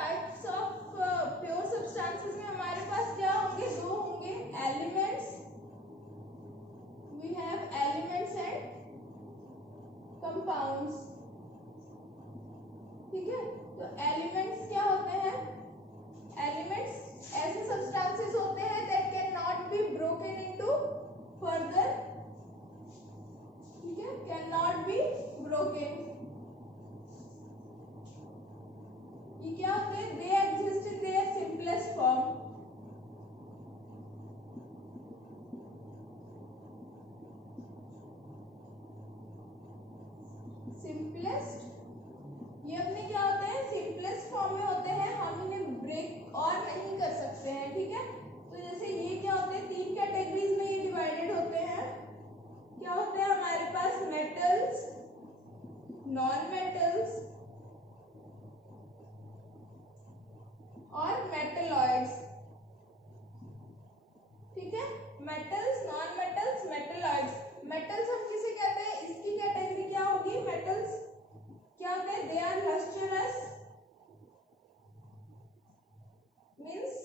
Types of pure substances में हमारे पास क्या होंगे, दो होंगे, elements, we have elements and compounds. ठीक है, तो एलिमेंट्स क्या होते हैं, एलिमेंट्स ऐसे सब्सटेंसेस होते हैं that can not be broken into further, ठीक है, कैन नॉट बी ब्रोकन। ये क्या होते हैं, they exist in their simplest form. Simplest, ये अपने क्या होते हैं, सिंपलेस्ट फॉर्म में होते हैं, हम इन्हें ब्रेक और नहीं कर सकते हैं। ठीक है, तो जैसे ये क्या होते हैं, तीन कैटेगरीज में ये डिवाइडेड होते हैं। क्या होते हैं हमारे पास, मेटल्स, नॉन मेटल्स और मेटलॉइड्स। ठीक है, metals, non metals, metalloids. Metals हम किसे कहते हैं, इसकी कैटेगरी क्या होगी, मेटल्स क्या होते हैं, they are lustrous, means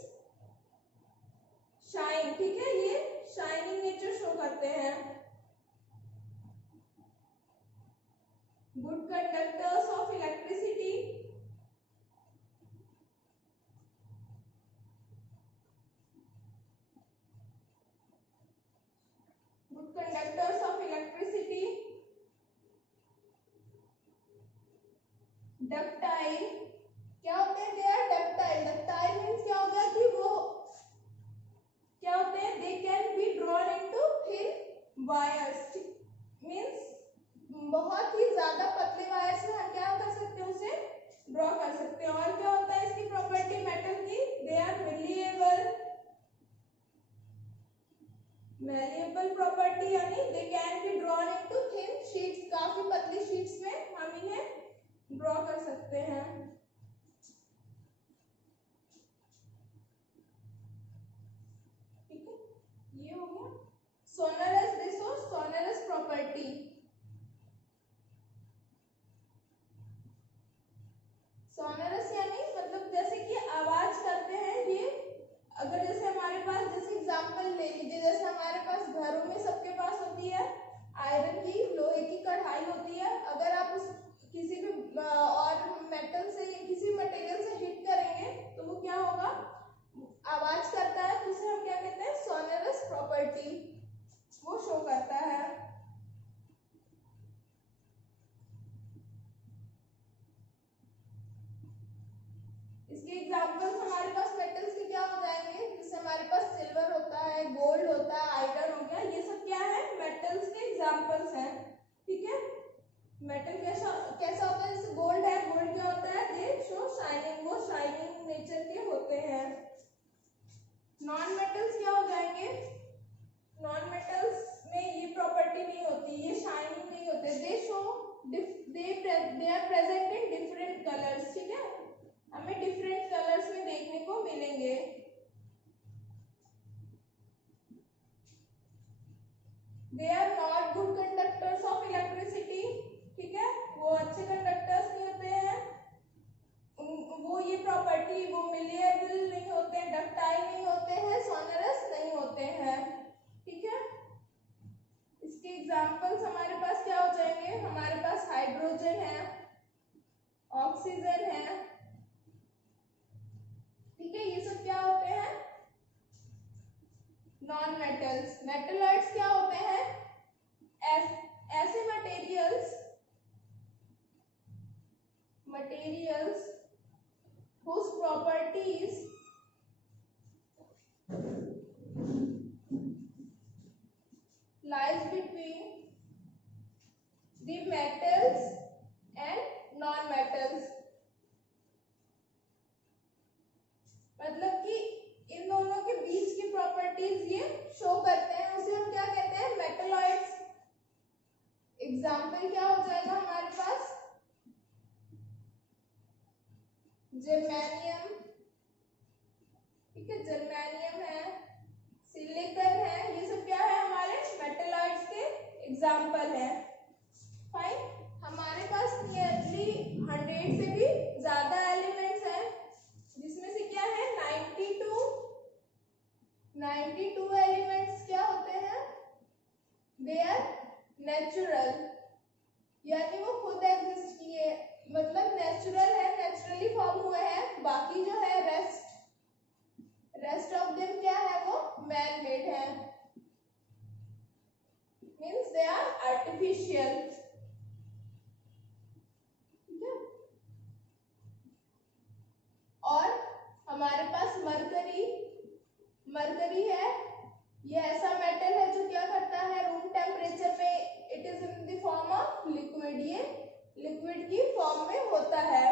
shine. ठीक है, ये शाइनिंग नेचर शो करते हैं। Good conductors of electricity, good conductors of electricity. Ductile, क्या होते हैं, they are ductile. Ductile means क्या होगा कि वो क्या होते हैं, they can be drawn into thin wires, means बहुत ही ज्यादा पतले वायर से हम क्या कर सकते हैं, उसे ड्रॉ कर सकते हैं। और क्या होता है इसकी प्रॉपर्टी मेटल की, they are malleable, malleable property, यानी they can be drawn into thin sheets, काफी पतली शीट्स में हम इन्हें ड्रॉ कर सकते हैं। ठीक है, ये हो गया सोनरस। देखो सोनरस प्रॉपर्टी, सोनरस यानी मतलब जैसे कि आवाज करते हैं ये, अगर जैसे हमारे पास, जैसे एग्जांपल ले लीजिए, जैसे हमारे पास घरों में सबके पास होती है आयरन की, लोहे की कढ़ाई होती है, अगर आप उस किसी भी और मेटल से या किसी मटेरियल से हिट करेंगे तो वो क्या होगा, आवाज करता है, तो उसे हम क्या कहते हैं, सोनरस प्रॉपर्टी, वो शो करता है। इसके एग्जांपल्स हमारे पास मेटल्स के क्या हो जाएंगे, जैसे हमारे पास सिल्वर होता है, गोल्ड होता है, आयरन हो गया, ये सब क्या है, मेटल्स के एग्जांपल्स हैं। ठीक है, मेटल कैसा कैसा होता है, जैसे गोल्ड है, गोल्ड क्या होता है, दे शो शाइनिंग, वो शाइनिंग नेचर के होते हैं। नॉन मेटल्स क्या हो जाएंगे, नॉन मेटल्स में ये प्रॉपर्टी नहीं होती, ये शाइनिंग नहीं होते, they show they are present in different colours. ठीक है, हमें डिफरेंट कलर्स में देखने को मिलेंगे। They are not good conductors of electricity. ठीक है, वो अच्छे कंडक्टर्स नहीं होते हैं, वो ये प्रॉपर्टी, वो मेलिएबल नहीं होते हैं, डक्टाइल नहीं होते हैं, सोनरस नहीं होते हैं। ठीक है, इसके एग्जांपल्स हमारे पास क्या हो जाएंगे, हमारे पास हाइड्रोजन है, ऑक्सीजन है। ठीक है, ये सब क्या होते हैं, नॉन मेटल्स। मेटलॉइड्स क्या होते हैं, ऐसे materials whose properties lies between the metals and non-metals, मतलब कि इन दोनों के बीच की प्रॉपर्टीज ये शो करते हैं, उसे हम क्या कहते हैं, मेटलॉइड्स। एग्जाम्पल क्या हो जाएगा हमारे पास, जर्मेनियम। ठीक है, जर्मेनियम है, सिलिकॉन है, ये सब क्या है, हमारे मेटलॉइड्स के एग्जाम्पल है। फाइन, हमारे पास नियरली 100 से भी ज्यादा एलिमेंट्स हैं। सुपरफिशियल, ठीक है। और हमारे पास मरकरी, मरकरी है, ये ऐसा मेटल है जो क्या करता है रूम टेम्परेचर पे, it is in the form of liquid, ये लिक्विड की फॉर्म में होता है।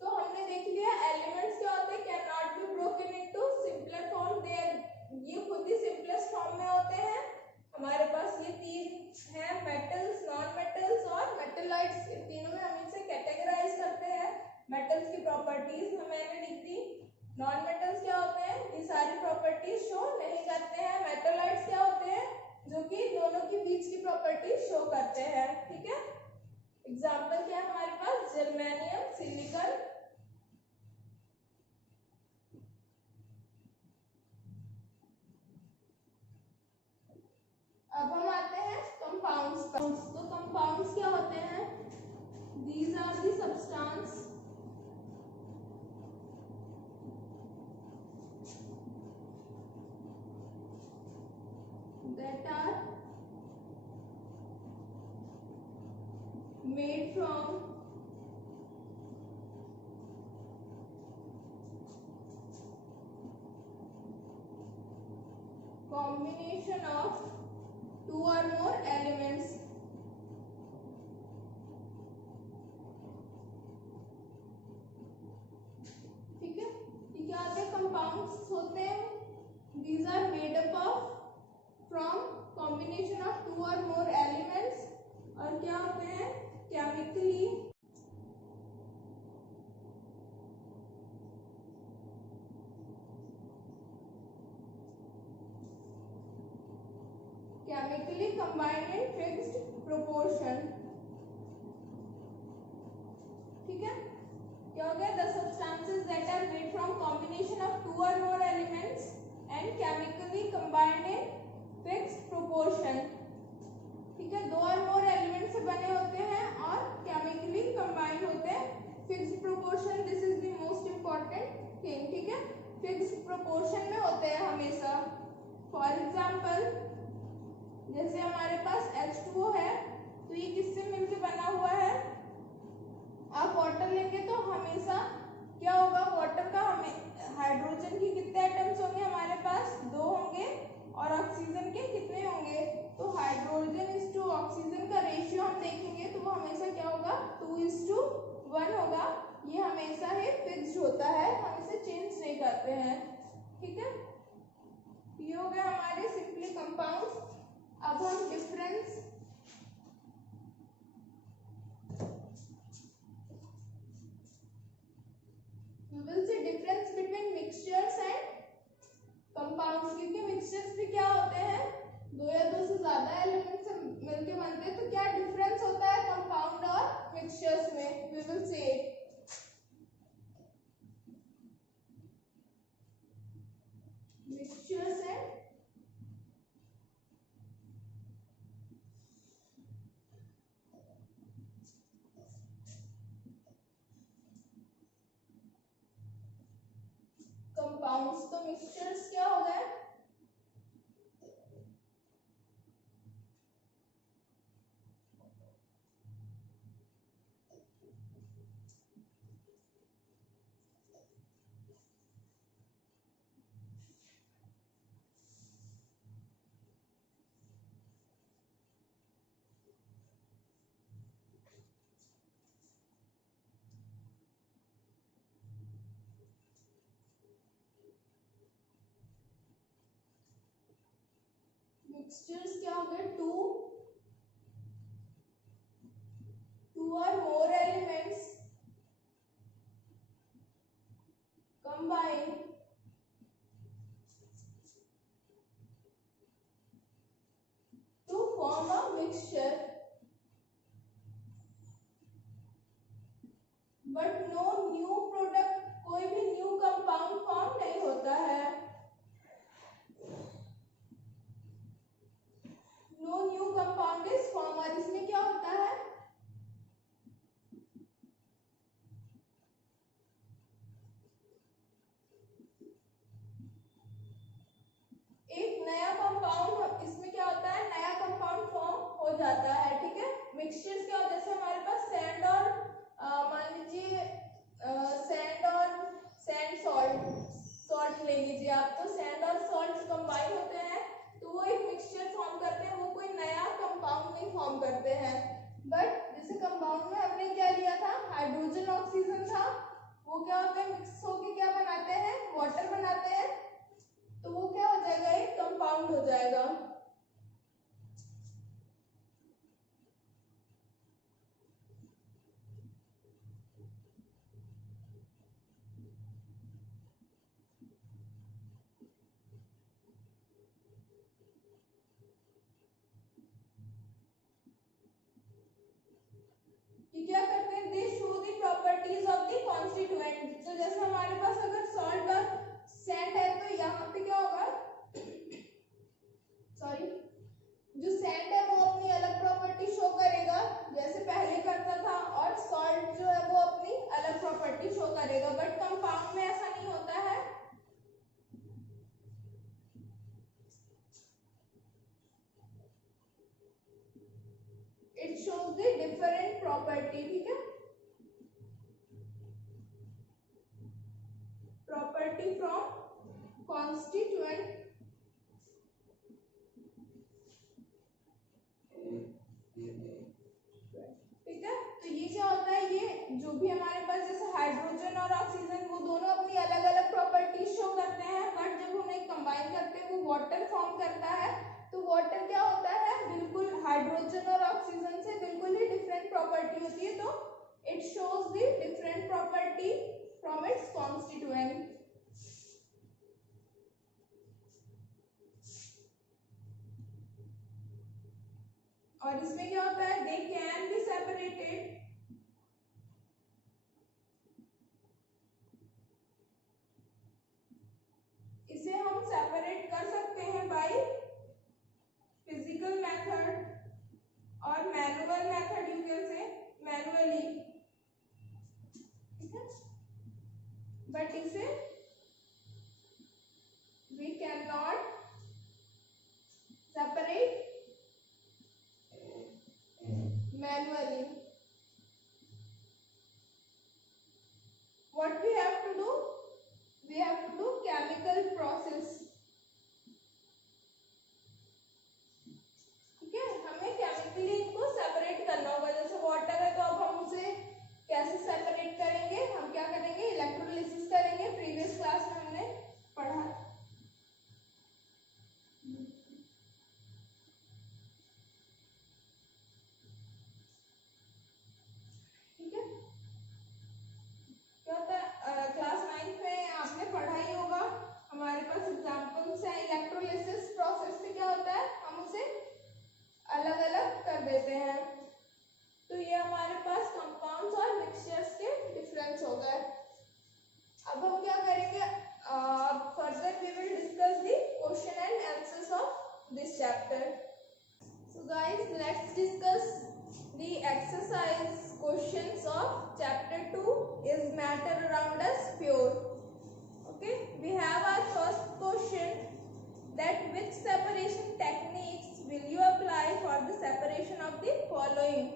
तो हमने देख लिया एलिमेंट्स क्या होते हैं, can not be broken into simpler form, ये खुद ही सिंपलेस्ट फॉर्म में होते हैं। हमारे पास ये तीन है, मेटल्स, नॉन मेटल्स और मेटलाइट्स, इन तीनों में हम इसे कैटेगराइज करते हैं। मेटल्स की प्रॉपर्टीज मैंने लिख दी, नॉन मेटल्स क्या होते हैं, ये सारी प्रॉपर्टीज शो नहीं करते हैं। मेटलाइट्स क्या होते हैं, जो कि दोनों के बीच की प्रॉपर्टीज शो करते हैं, ठीक है। एग्जाम्पल क्या है हमारे पास, जर्मेनियम, सिलिकॉन। अब हम आते हैं कंपाउंड्स पर। तो कंपाउंड्स क्या होते हैं, these are the substance that are made from combination of two or more elements, ठीक है। ये क्या होते हैं, कंपाउंड्स होते हैं, these are made up of from combination of two or more elements, और क्या होते हैं, chemically combined in fixed proportion, ठीक है। क्या हो गया, the substances that are made from combination of two or more elements and chemically combined in fixed proportion, ठीक है। दो और मोर एलिमेंट से बने होते हैं और केमिकली कंबाइंड होते हैं fixed proportion, this is the most important thing, ठीक है। फिक्स्ड प्रोपोर्शन में होते हैं हमेशा। फॉर एग्जांपल जैसे हमारे पास H2O है, तो ये किससे मिलकर बना हुआ है, आप वाटर लेंगे तो हमेशा क्या होगा, वाटर का हमें हाइड्रोजन की कितने एटम्स होंगे हमारे पास, 2 होंगे, और ऑक्सीजन के कितने होंगे, तो हाइड्रोजन इज टू ऑक्सीजन का रेशियो हम देखेंगे तो वो हमेशा क्या होगा, 2:1 होगा। ये हमेशा ही फिक्स्ड होता है, हम इसे चेंज नहीं करते हैं, ठीक है। ये हो गया हमारे सिंपली कंपाउंड्स। अब हम difference we will see difference between mixtures and compounds, क्योंकि मिक्सचर्स भी क्या होते हैं, दो या दो से ज्यादा एलिमेंट से मिलके बनते हैं, तो क्या डिफरेंस होता है कंपाउंड और मिक्सचर्स में, we will see mixtures and compounds. तो मिक्सचर्स क्या हो गए, मिक्सचर्स क्या हो गए, two or more elements combine to form a mixture, but no new product, कोई भी न्यू कंपाउंड फॉर्म नहीं होता है, no new compound is form. और इसमें क्या होता है, जाता है, ठीक है। मिक्सचर्स क्या होता है, जैसे हमारे पास सैंड और मान लीजिए सैंड सॉल्ट ले लीजिए आप, तो सैंड और सॉल्ट कंबाइन होते हैं तो वो एक मिक्सचर फॉर्म करते हैं, वो कोई नया कंपाउंड नहीं फॉर्म करते हैं। बट जैसे कंपाउंड में हमने क्या लिया था, हाइड्रोजन ऑक्सीजन था, वो क्या होता है, मिक्स होके क्या बनाते हैं, वाटर बनाते हैं, तो वो क्या हो जाएगा, एक कंपाउंड हो जाएगा। क्या करते हैं, दे show the properties of the constituent. तो जैसे हमारे पास अगर सॉल्ट और सैंड है तो यहाँ पे क्या होगा, सॉरी, जो सैंड है वो अपनी अलग प्रॉपर्टी शो करेगा जैसे पहले करता था, और सॉल्ट जो है वो अपनी अलग प्रॉपर्टी शो करेगा। बट कंपाउंड में ऐसा नहीं होता है। It shows the different property, ठीक है, प्रॉपर्टी फ्रॉम कॉन्स्टिट्यूएंट। ठीक है, तो ये क्या होता है, ये जो भी हमारे पास जैसे हाइड्रोजन और ऑक्सीजन वो दोनों अपनी अलग अलग प्रॉपर्टी शो करते हैं, बट जब हम एक कंबाइन करते हैं वो वाटर फॉर्म करता है। तो वाटर क्या होता है, बिल्कुल हाइड्रोजन और ऑक्सीजन से बिल्कुल ही डिफरेंट प्रॉपर्टी होती है, तो it shows the different property from its constituent. और इसमें क्या होता है, दे कैन बी सेपरेटेड, इसे हम सेपरेट कर सकते हैं बाय फिजिकल मेथड और manual method, you can say manually, ठीक है। बट इसे we can not separate manually. What we have to do? We have to do chemical process. ठीक है, हमें केमिकली इनको सेपरेट करना होगा। जैसे वाटर है तो अब हम उसे कैसे सेपरेट करेंगे, हम क्या करेंगे, इलेक्ट्रोलिसिस करेंगे। प्रीवियस क्लास में हमने पढ़ा। क्लास 9 में आपने पढ़ा ही होगा, हमारे पास एग्जांपल्स हैं। इलेक्ट्रोलिसिस प्रोसेस से क्या होता है, हम उसे अलग अलग कर देते हैं। तो ये हमारे पास कंपाउंड्स और मिक्सचर्स के डिफरेंस हो गए। अब हम क्या करेंगे, further we will discuss the question and answers of this chapter. So guys, let's discuss the exercise questions of chapter 2 is matter around us pure. Okay, we have our first question, that which separation techniques will you apply for the separation of the following.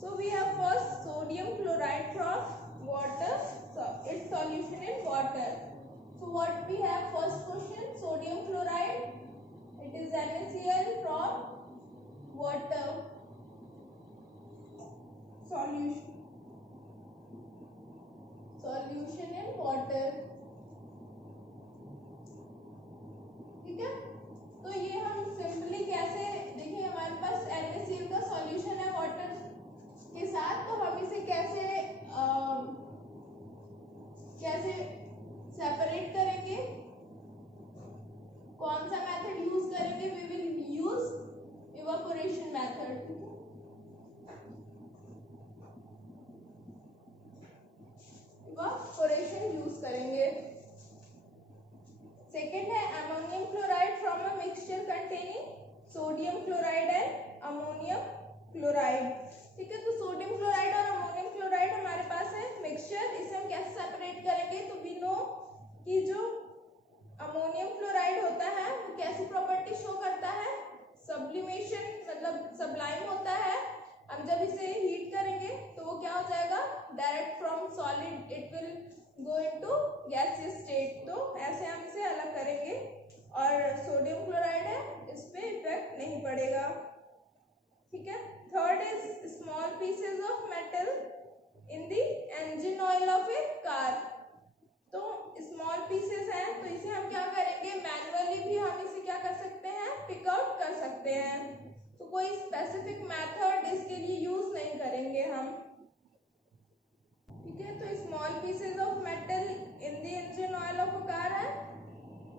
So we have first sodium chloride from water, so its solution in water. So what we have, first question, sodium chloride, it is NaCl from water, solution in water, ठीक है। तो ये हम simply कैसे, देखिए हमारे पास NaCl का solution है वाटर के साथ, तो हम इसे कैसे सेपरेट करेंगे, कौन सा मेथड यूज करेंगे, we will use evaporation method. Evaporation use करेंगे। सेकेंड है ammonium chloride from a mixture containing sodium chloride and ammonium chloride, ठीक है। तो सोडियम क्लोराइड और अमोनियम क्लोराइड हमारे पास है मिक्सचर, इसे हम कैसे सेपरेट करेंगे, तो वी नो कि जो अमोनियम क्लोराइड होता है वो कैसी प्रॉपर्टी शो करता है, सब्लिमेशन, मतलब sublime direct from solid it will go into gaseous state. तो ऐसे हम इसे अलग करेंगे और सोडियम क्लोराइड है, इस पे इफेक्ट नहीं पड़ेगा। ठीक है। Third is small pieces of metal in the engine oil of A car. तो स्मॉल पीसेस हैं तो इसे हम क्या करेंगे, मैनुअली भी हम इसे क्या कर सकते हैं, पिक आउट कर सकते हैं। तो कोई स्पेसिफिक मेथड इसके लिए यूज नहीं करेंगे हम। ठीक है। तो small pieces of metal in the engine oil of a car है,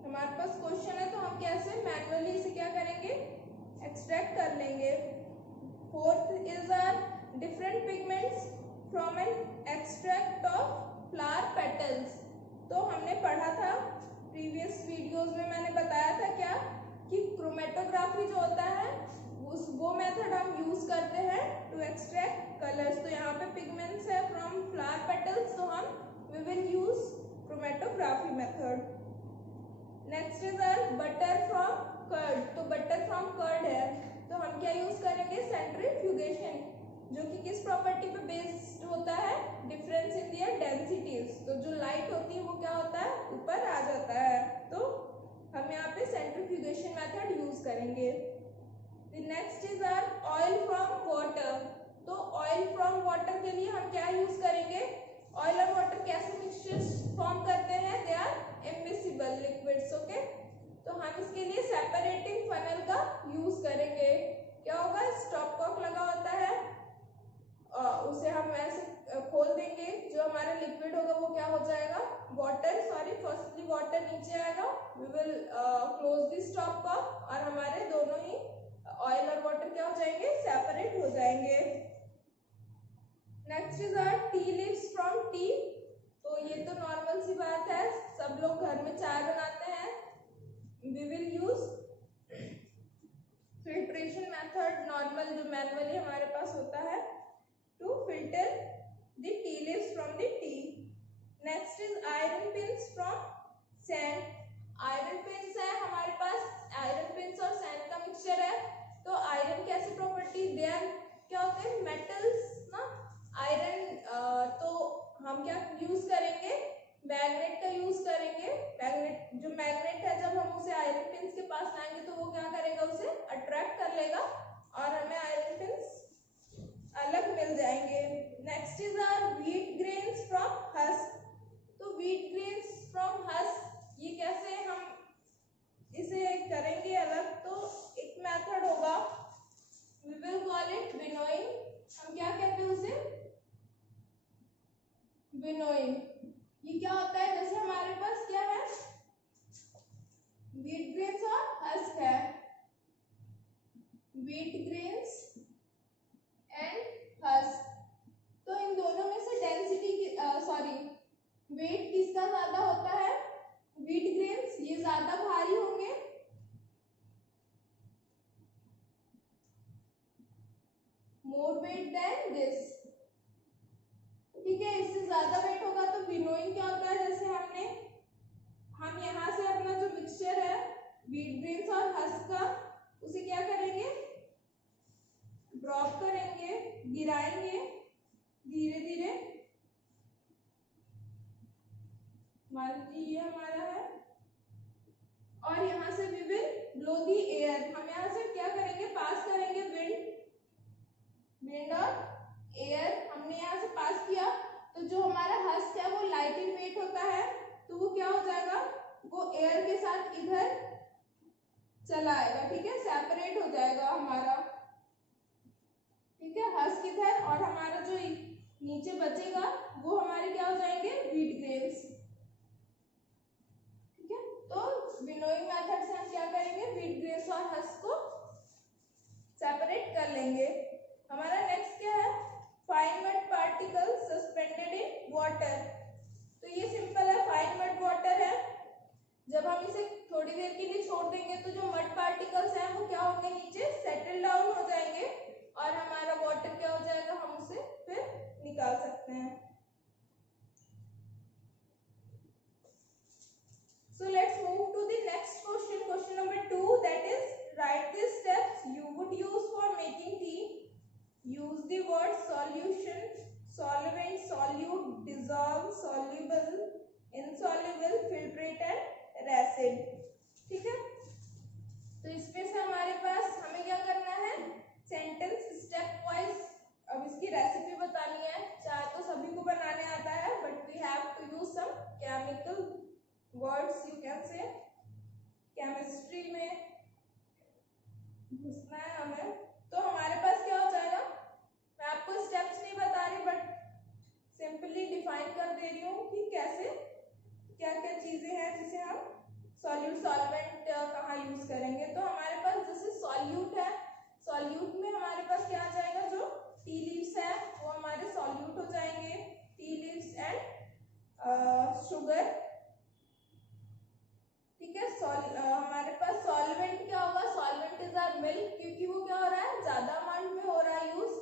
हमारे पास क्वेश्चन है तो हम कैसे मैनुअली इसे क्या करेंगे, एक्सट्रैक्ट कर लेंगे। Fourth is are different pigments from an extract of flower petals. तो हमने पढ़ा था प्रीवियस वीडियोस में, मैंने बताया था क्या कि क्रोमेटोग्राफी जो होता है वो मेथड हम यूज करते हैं टू एक्सट्रैक्ट कलर्स। तो यहाँ पे पिगमेंट्स है फ्रॉम फ्लावर पेटल्स, तो हम we will use chromatography method. Next is are butter from curd. तो बटर फ्रॉम कर्ड है तो हम क्या यूज करेंगे, सेंट्रीफ्यूगेशन, जो कि किस प्रॉपर्टी पे बेस्ड होता है, डिफरेंस इन दियर डेंसिटीज। तो जो लाइट होती है वो क्या होता है, ऊपर आ जाता है। तो हम यहाँ पे सेंट्रीफ्यूगेशन मेथड यूज करेंगे। Next is are oil from water. तो ऑयल फ्रॉम वाटर के लिए हम क्या यूज करेंगे, ऑयल और वाटर कैसे मिक्सचर्स फॉर्म करते हैं, they are immiscible liquids. Okay. तो हम इसके लिए सेपरेटिंग फनल का यूज करेंगे। क्या होगा, स्टॉप कॉक लगा होता है, उसे हम ऐसे खोल देंगे, जो हमारा लिक्विड होगा वो क्या हो जाएगा, वाटर, सॉरी फर्स्टली वाटर नीचे आएगा, we will close the stop cock और हमारे दोनों ही ऑयल और वाटर क्या हो जाएंगे, सेपरेट हो जाएंगे। Next is R T leaves from T. तो ये तो नॉर्मल सी बात है, सब लोग घर में चाय बनाते हैं। We will use filtration method, normal जो मैनुअली हमारे पास होता है, to filter the tea leaves from the tea. Next is iron pins from sand. Iron pins है हमारे पास, आयरन पिन्स और सैंड का मिक्सचर है। तो आयरन की ऐसी प्रॉपर्टी, दे आर क्या होते हैं, मेटल्स ना। आयरन तो हम क्या यूज करेंगे, मैग्नेट का यूज करेंगे। मैग्नेट, जो मैग्नेट है, जब हम उसे आयरन पिन्स के पास लाएंगे तो वो क्या करेगा, उसे अट्रैक्ट कर लेगा और हमें आयरन पिन्स अलग मिल जाएंगे। Next is are wheat grains from husk. तो व्हीट ग्रेन्स फ्रॉम हस्क, ये कैसे हम इसे करेंगे अलग, तो एक मेथड होगा, we will call it winnowing. हम क्या कहते हैं उसे, विनोइंग। ये क्या होता है, जैसे हमारे पास क्या है, व्हीट ग्रेन्स और हस्क है, व्हीट ग्रेन्स एंड हस्क। तो इन दोनों में से डेंसिटी सॉरी वेट किसका ज्यादा होता है, व्हीट ग्रेन्स, ये ज्यादा भारी होंगे, मोर वेट देन दिस। ठीक है, इससे ज्यादा वेट होगा। तो विनोइंग क्या होता है, जैसे हम यहाँ से अपना जो मिक्सचर है व्हीट ग्रेन्स और हस्क का, उसे क्या करेंगे, ड्रॉप करेंगे, गिराएंगे धीरे धीरे। मान लीजिए ये हमारा है और यहाँ से we will blow the air. हम यहाँ से क्या करेंगे, पास करेंगे विंड और एयर। हमने यहाँ से पास किया तो जो हमारा हस्क है वो लाइट इन वेट होता है, तो वो क्या हो जाएगा, वो एयर के साथ इधर चला आएगा। ठीक है, सेपरेट हो जाएगा हमारा। ठीक है, हस्क इधर और हमारा जो नीचे बचेगा वो हमारे क्या हो जाएंगे, व्हीट ग्रेन्स। ठीक है, तो विनोइंग मेथड से हम क्या करेंगे, व्हीट ग्रेन्स और हस्क को सेपरेट कर लेंगे। हमारा नेक्स्ट क्या है, fine mud particles suspended in water. तो ये सिंपल है, फाइन मड वाटर है, जब हम इसे थोड़ी देर के लिए छोड़ देंगे तो जो मड पार्टिकल्स हैं वो क्या होंगे, नीचे सेटल डाउन हो जाएंगे और हमारा वाटर क्या हो जाएगा, हम उसे फिर निकाल सकते हैं। So let's move to the next question, question number 2, that is write the steps you would use for making tea. Use the word solution, solvent, से केमिस्ट्री में घुसना है हमें, तो हमारे पास क्या हो जाएगा, मैं आपको स्टेप्स नहीं बता रही बट सिंपली डिफाइन कर दे रही हूँ कि कैसे क्या क्या चीजें हैं जिसे हम सॉल्वेंट कहाँ यूज करेंगे। तो हमारे पास जैसे सॉल्यूट है, सॉल्यूट में हमारे पास क्या आ जाएगा, जो टी लीव्स है वो हमारे सॉल्यूट हो जाएंगे, टी लीव्स एंड शुगर। ठीक है, हमारे पास सॉल्वेंट क्या होगा, सॉल्वेंट इज आवर मिल्क, क्योंकि वो क्या हो रहा है, ज्यादा अमाउंट में हो रहा है यूज,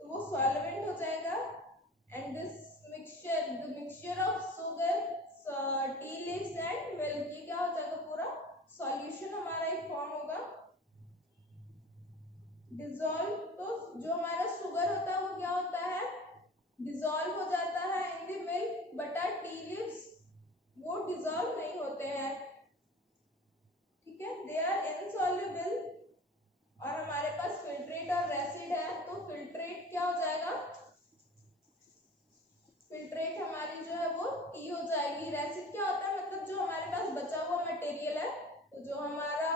तो वो सॉल्वेंट हो जाएगा। And this mixture, the mixture of sugar, tea leaves and milk, ये क्या हो जाएगा, पूरा सॉल्यूशन हमारा एक फॉर्म होगा। डिसॉल्व, तो जो हमारा शुगर होता है वो क्या होता है, डिसॉल्व हो जाता है in the milk, but R tea leaves वो डिसॉल्व नहीं होते हैं। ठीक है, दे आर इनसॉल्युबल। और हमारे पास फिल्ट्रेट और रेसिड है, तो फिल्ट्रेट क्या हो जाएगा, फिल्ट्रेट हमारी जो है वो टी हो जाएगी। रेसिड क्या होता है, मतलब जो हमारे पास बचा हुआ मटेरियल है, तो जो हमारा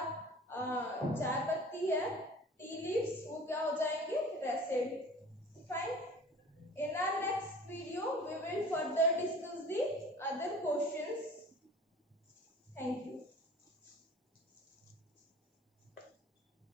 चाय पत्ती है, टी लीव्स, वो क्या हो जाएंगे, रेसिड।